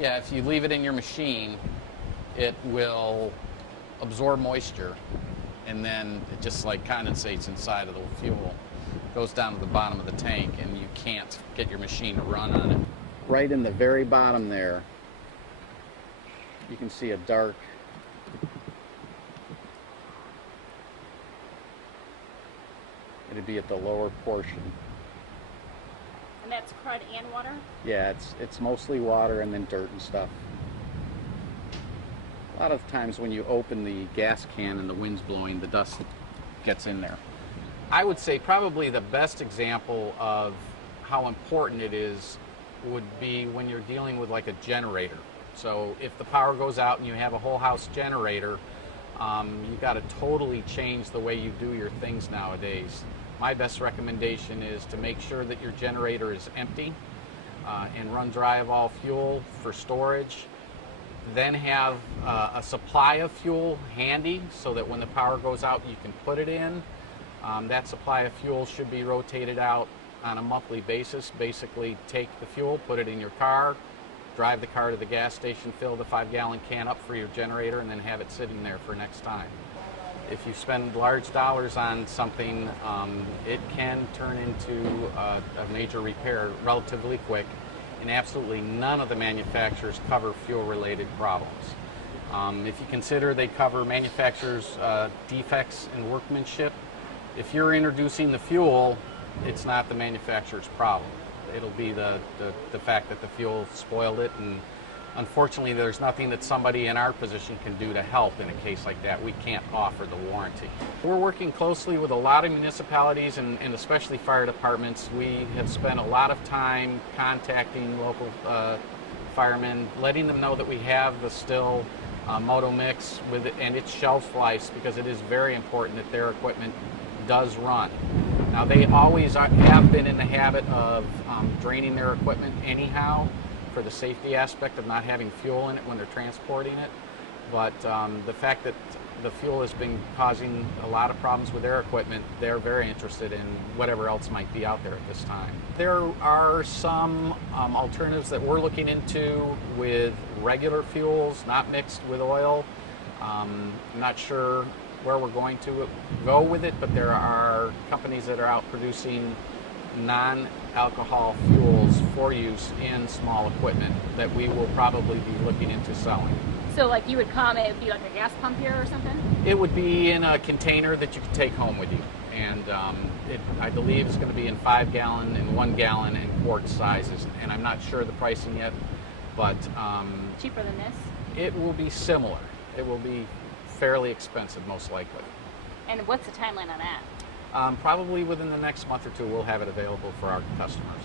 Yeah, if you leave it in your machine, it will absorb moisture, and then it just like condensates inside of the fuel, goes down to the bottom of the tank, and you can't get your machine to run on it. Right in the very bottom there, you can see a dark it'd be at the lower portion. And that's crud and water? Yeah, it's mostly water and then dirt and stuff. A lot of times when you open the gas can and the wind's blowing, the dust gets in there. I would say probably the best example of how important it is would be when you're dealing with like a generator. So if the power goes out and you have a whole house generator, you got to totally change the way you do your things nowadays. My best recommendation is to make sure that your generator is empty and run dry of all fuel for storage. Then have a supply of fuel handy so that when the power goes out you can put it in. That supply of fuel should be rotated out on a monthly basis. Basically take the fuel, put it in your car, drive the car to the gas station, fill the 5-gallon can up for your generator, and then have it sitting there for next time. If you spend large dollars on something, it can turn into a major repair relatively quick, and absolutely none of the manufacturers cover fuel-related problems. If you consider they cover manufacturers' defects in workmanship, if you're introducing the fuel, it's not the manufacturer's problem. It'll be the fact that the fuel spoiled it, and unfortunately there's nothing that somebody in our position can do to help in a case like that. We can't offer the warranty. We're working closely with a lot of municipalities and especially fire departments. We have spent a lot of time contacting local firemen, letting them know that we have the still Moto Mix with it and its shelf life, because it is very important that their equipment does run. Now they always have been in the habit of draining their equipment anyhow for the safety aspect of not having fuel in it when they're transporting it. But the fact that the fuel has been causing a lot of problems with their equipment, they're very interested in whatever else might be out there at this time. There are some alternatives that we're looking into with regular fuels, not mixed with oil. I'm not sure where we're going to go with it, but there are companies that are out producing non-alcohol fuels for use in small equipment that we will probably be looking into selling. So like you would come, it would be like a gas pump here or something? It would be in a container that you could take home with you, and I believe it's going to be in 5-gallon and 1-gallon and quart sizes, and I'm not sure the pricing yet, but cheaper than this? It will be similar. It will be fairly expensive, most likely. And what's the timeline on that? Probably within the next month or two we'll have it available for our customers.